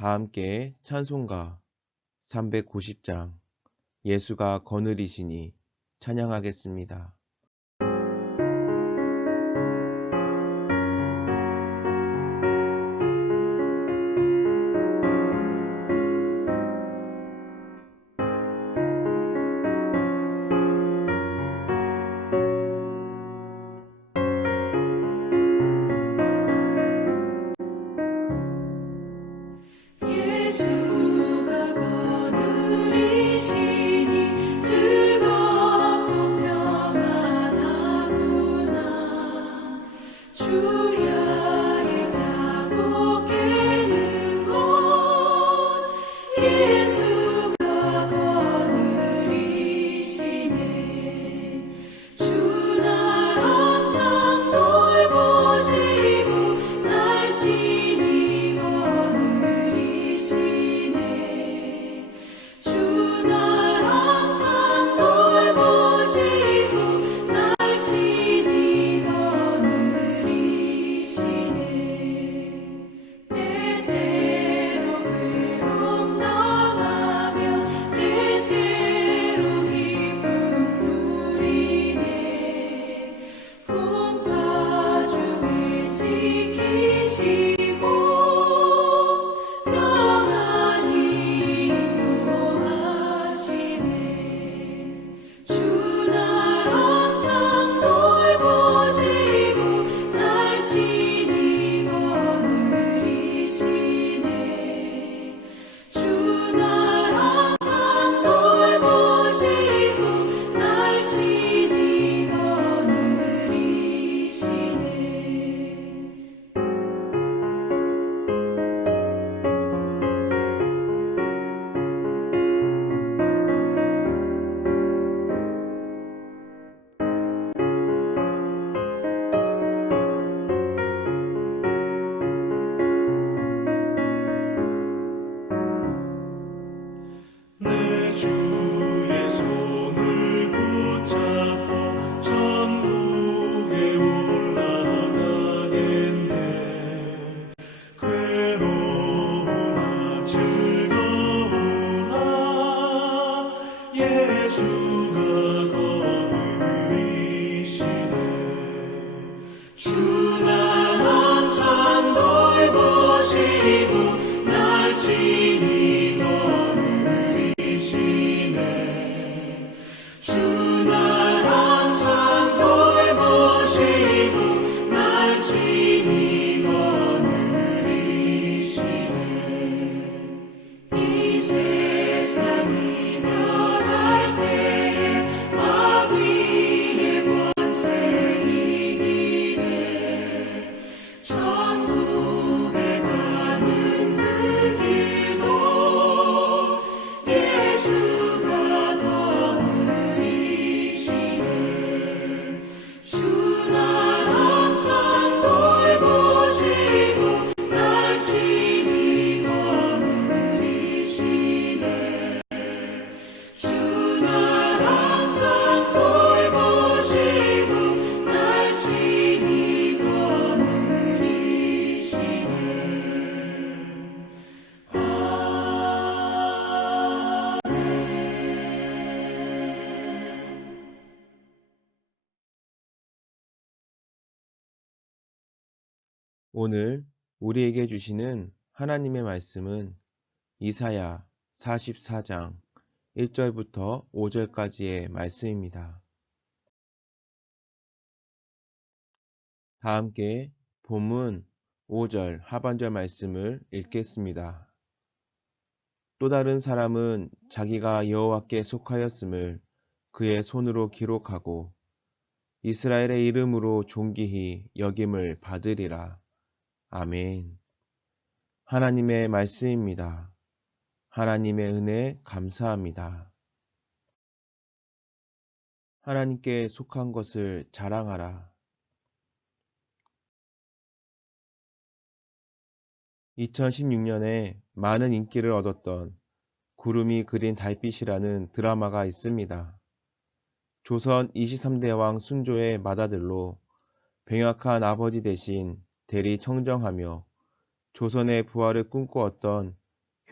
다 함께 찬송가 390장 예수가 거느리시니 찬양하겠습니다. 예수가 거느리시니 즐겁고 평안하구나. 주야의 자고 깨는 것 예수가 거느리시네. 주 날 항상 돌보시고 날 친히 거느리시네. 주 날 항상 돌보시고 날 친히 거느리시네. 때때로 괴로움 당하며 때때로 기쁨 누리네. 풍파 중에 지키시고 평안히 인도하시네. 주 날 항상 돌보시고 날 친히 거느리시네. 주 날 항상 돌보시고 날 친히 거느리시네. 내 주의 손을 붙잡고 천국에 올라가겠네. 괴로우나 즐거우나 예수가 거느리시네. 주 날 항상 돌보시고 날 친히 거느리시네. 주 날 항상 돌보시고 날 친히 거느리시네. 이 세상 이별할 때에 마귀의 권세 이기네. 천국에 가는 그 길도 예수가 거느리시네. 주 날 항상 돌보시고 날 친히 거느리시네. 주 날 항상 돌보시고 날 친히 거느리시네. 오늘 우리에게 주시는 하나님의 말씀은 이사야 44장 1절부터 5절까지의 말씀입니다. 다 함께 본문 5절 하반절 말씀을 읽겠습니다. 또 다른 사람은 자기가 여호와께 속하였음을 그의 손으로 기록하고 이스라엘의 이름으로 존귀히 여김을 받으리라. 아멘. 하나님의 말씀입니다. 하나님의 은혜 감사합니다. 하나님께 속한 것을 자랑하라. 2016년에 많은 인기를 얻었던 구름이 그린 달빛이라는 드라마가 있습니다. 조선 23대 왕 순조의 맏아들로 병약한 아버지 대신 대리 청정하며 조선의 부활을 꿈꾸었던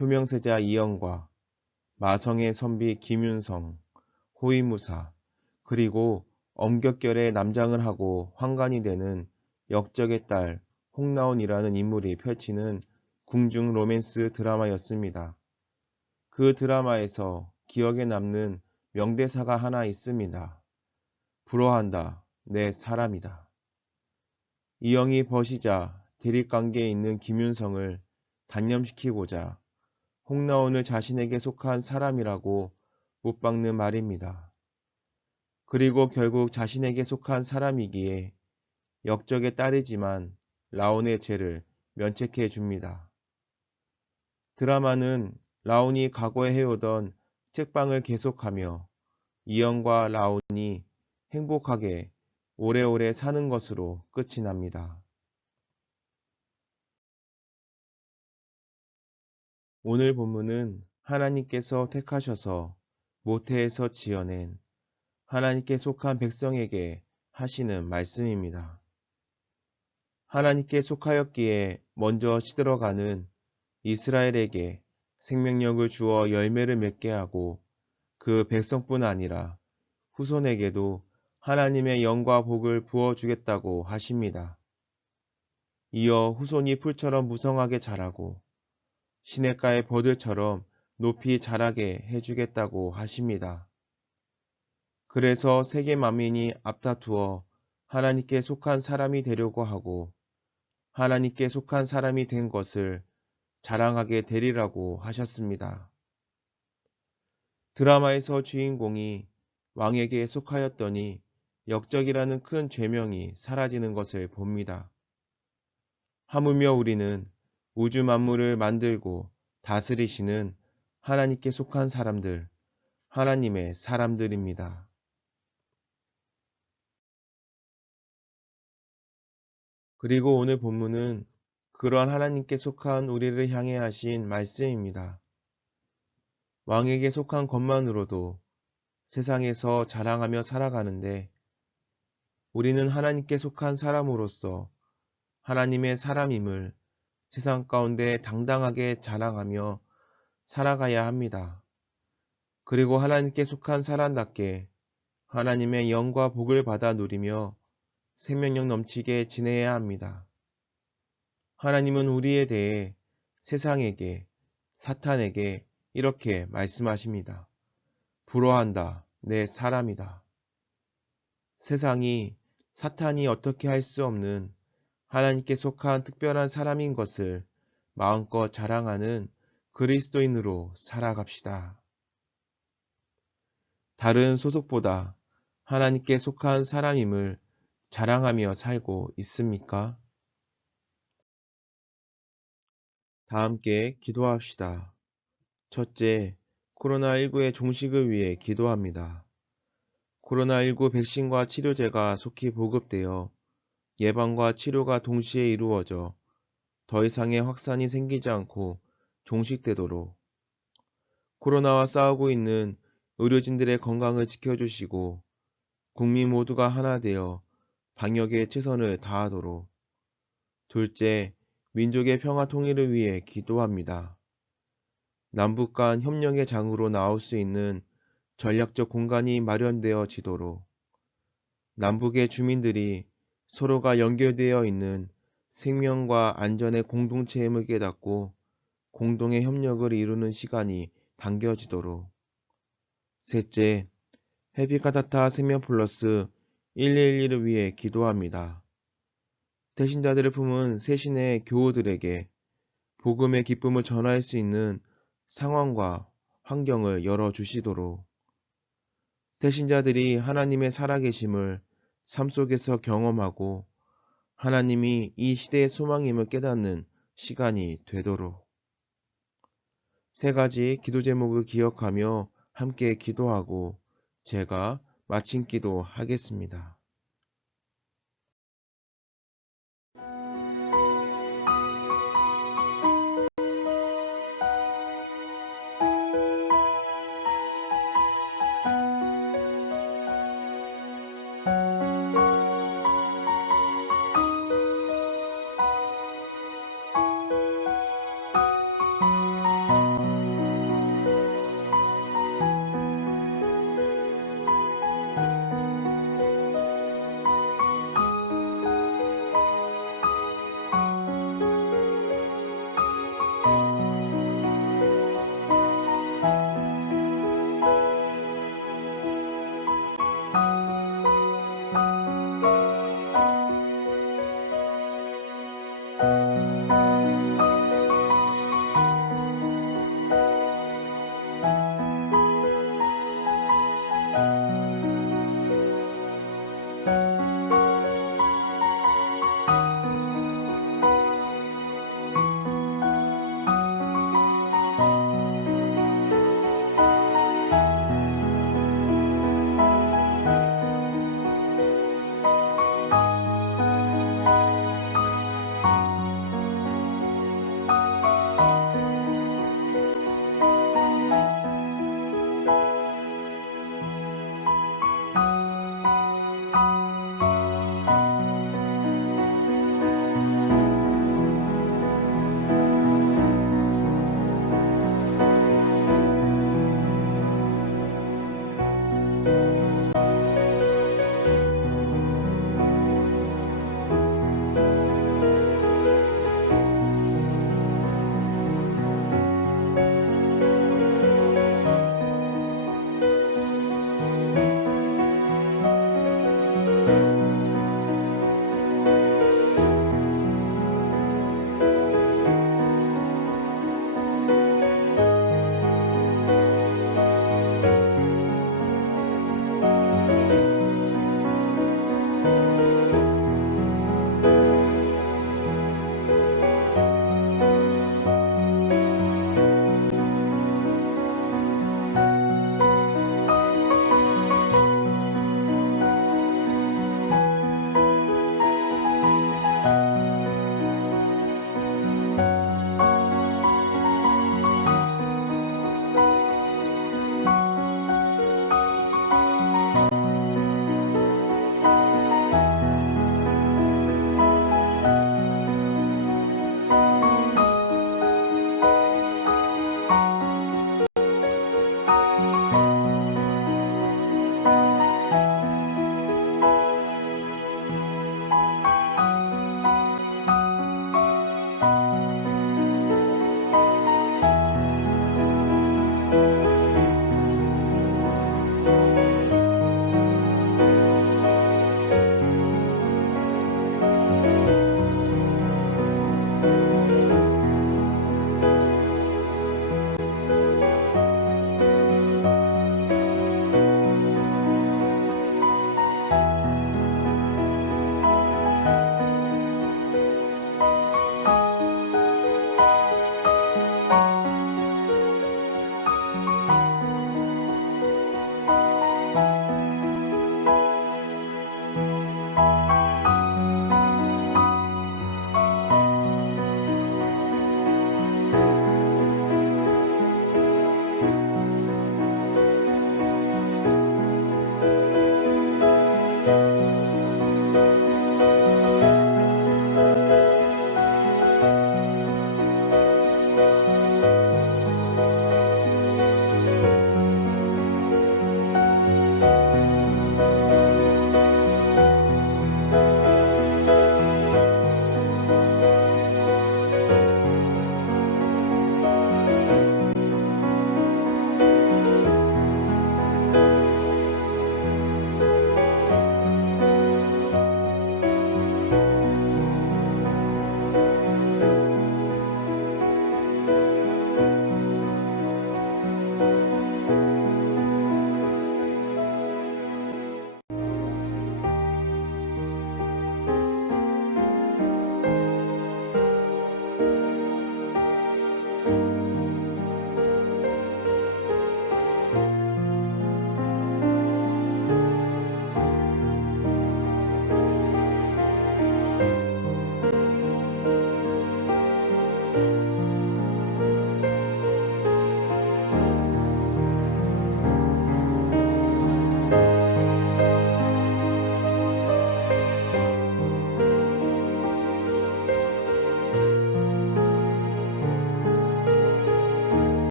효명세자 이영과 마성의 선비 김윤성, 호위무사, 그리고 엄격결에 남장을 하고 환관이 되는 역적의 딸 홍나온이라는 인물이 펼치는 궁중 로맨스 드라마였습니다. 그 드라마에서 기억에 남는 명대사가 하나 있습니다. 부러워한다, 내 사람이다. 이영이 버시자 대립관계에 있는 김윤성을 단념시키고자 홍나온을 자신에게 속한 사람이라고 못 박는 말입니다. 그리고 결국 자신에게 속한 사람이기에 역적의 딸이지만 라온의 죄를 면책해 줍니다. 드라마는 라온이 과거에 해오던 책방을 계속하며 이영과 라온이 행복하게 오래오래 사는 것으로 끝이 납니다. 오늘 본문은 하나님께서 택하셔서 모태에서 지어낸 하나님께 속한 백성에게 하시는 말씀입니다. 하나님께 속하였기에 먼저 시들어가는 이스라엘에게 생명력을 주어 열매를 맺게 하고 그 백성뿐 아니라 후손에게도 하나님의 영과 복을 부어주겠다고 하십니다. 이어 후손이 풀처럼 무성하게 자라고 시냇가의 버들처럼 높이 자라게 해주겠다고 하십니다. 그래서 세계 만민이 앞다투어 하나님께 속한 사람이 되려고 하고 하나님께 속한 사람이 된 것을 자랑하게 되리라고 하셨습니다. 드라마에서 주인공이 왕에게 속하였더니 역적이라는 큰 죄명이 사라지는 것을 봅니다. 하물며 우리는 우주 만물을 만들고 다스리시는 하나님께 속한 사람들, 하나님의 사람들입니다. 그리고 오늘 본문은 그러한 하나님께 속한 우리를 향해 하신 말씀입니다. 왕에게 속한 것만으로도 세상에서 자랑하며 살아가는데 우리는 하나님께 속한 사람으로서 하나님의 사람임을 세상 가운데 당당하게 자랑하며 살아가야 합니다. 그리고 하나님께 속한 사람답게 하나님의 영과 복을 받아 누리며 생명력 넘치게 지내야 합니다. 하나님은 우리에 대해 세상에게, 사탄에게 이렇게 말씀하십니다. 부러워한다, 내 사람이다. 세상이 사탄이 어떻게 할 수 없는 하나님께 속한 특별한 사람인 것을 마음껏 자랑하는 그리스도인으로 살아갑시다. 다른 소속보다 하나님께 속한 사람임을 자랑하며 살고 있습니까? 다 함께 기도합시다. 첫째, 코로나19의 종식을 위해 기도합니다. 코로나19 백신과 치료제가 속히 보급되어 예방과 치료가 동시에 이루어져 더 이상의 확산이 생기지 않고 종식되도록 코로나와 싸우고 있는 의료진들의 건강을 지켜주시고 국민 모두가 하나 되어 방역에 최선을 다하도록. 둘째, 민족의 평화 통일을 위해 기도합니다. 남북 간 협력의 장으로 나올 수 있는 전략적 공간이 마련되어지도록 남북의 주민들이 서로가 연결되어 있는 생명과 안전의 공동체임을 깨닫고 공동의 협력을 이루는 시간이 당겨지도록. 셋째, 해피카타타 생명플러스 111을 위해 기도합니다. 태신자들을 품은 세신의 교우들에게 복음의 기쁨을 전할 수 있는 상황과 환경을 열어주시도록 태신자들이 하나님의 살아계심을 삶 속에서 경험하고 하나님이 이 시대의 소망임을 깨닫는 시간이 되도록. 세 가지 기도 제목을 기억하며 함께 기도하고 제가 마친 기도 하겠습니다.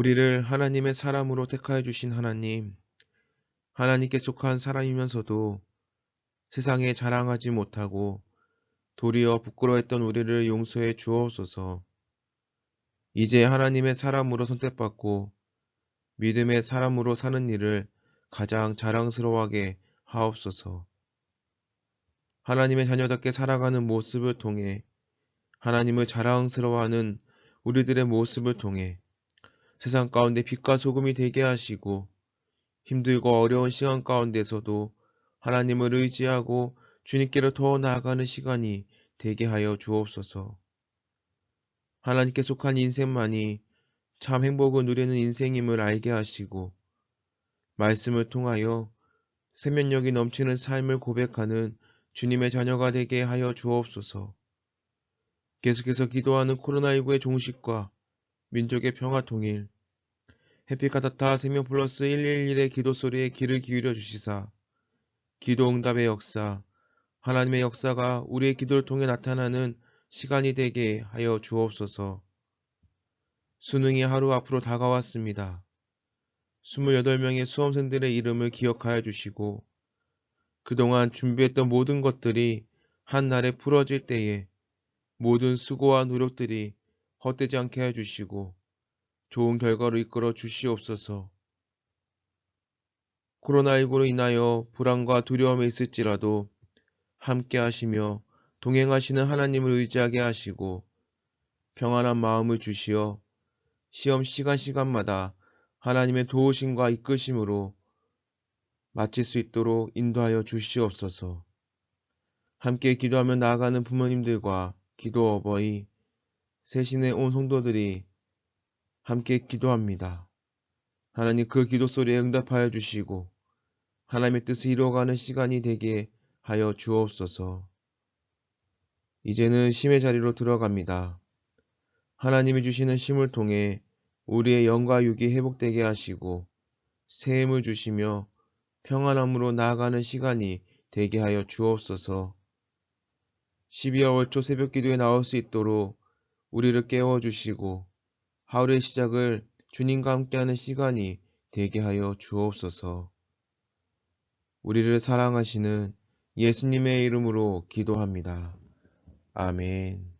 우리를 하나님의 사람으로 택하여 주신 하나님, 하나님께 속한 사람이면서도 세상에 자랑하지 못하고 도리어 부끄러워했던 우리를 용서해 주옵소서. 이제 하나님의 사람으로 선택받고 믿음의 사람으로 사는 일을 가장 자랑스러워하게 하옵소서. 하나님의 자녀답게 살아가는 모습을 통해 하나님을 자랑스러워하는 우리들의 모습을 통해 세상 가운데 빛과 소금이 되게 하시고 힘들고 어려운 시간 가운데서도 하나님을 의지하고 주님께로 더 나아가는 시간이 되게 하여 주옵소서. 하나님께 속한 인생만이 참 행복을 누리는 인생임을 알게 하시고 말씀을 통하여 생명력이 넘치는 삶을 고백하는 주님의 자녀가 되게 하여 주옵소서. 계속해서 기도하는 코로나19의 종식과 민족의 평화 통일, 해피카타타 생명 플러스 111의 기도 소리에 귀를 기울여 주시사 기도 응답의 역사, 하나님의 역사가 우리의 기도를 통해 나타나는 시간이 되게 하여 주옵소서. 수능이 하루 앞으로 다가왔습니다. 28명의 수험생들의 이름을 기억하여 주시고 그동안 준비했던 모든 것들이 한날에 풀어질 때에 모든 수고와 노력들이 헛되지 않게 해주시고 좋은 결과로 이끌어 주시옵소서. 코로나19로 인하여 불안과 두려움이 있을지라도 함께 하시며 동행하시는 하나님을 의지하게 하시고 평안한 마음을 주시어 시험 시간마다 하나님의 도우심과 이끄심으로 마칠 수 있도록 인도하여 주시옵소서. 함께 기도하며 나아가는 부모님들과 기도 어버이, 세신의 온 성도들이 함께 기도합니다. 하나님 그 기도 소리에 응답하여 주시고 하나님의 뜻을 이루어가는 시간이 되게 하여 주옵소서. 이제는 쉼의 자리로 들어갑니다. 하나님이 주시는 쉼을 통해 우리의 영과 육이 회복되게 하시고 새 힘을 주시며 평안함으로 나아가는 시간이 되게 하여 주옵소서. 12월 월초 새벽 기도에 나올 수 있도록 우리를 깨워주시고 하루의 시작을 주님과 함께하는 시간이 되게 하여 주옵소서. 우리를 사랑하시는 예수님의 이름으로 기도합니다. 아멘.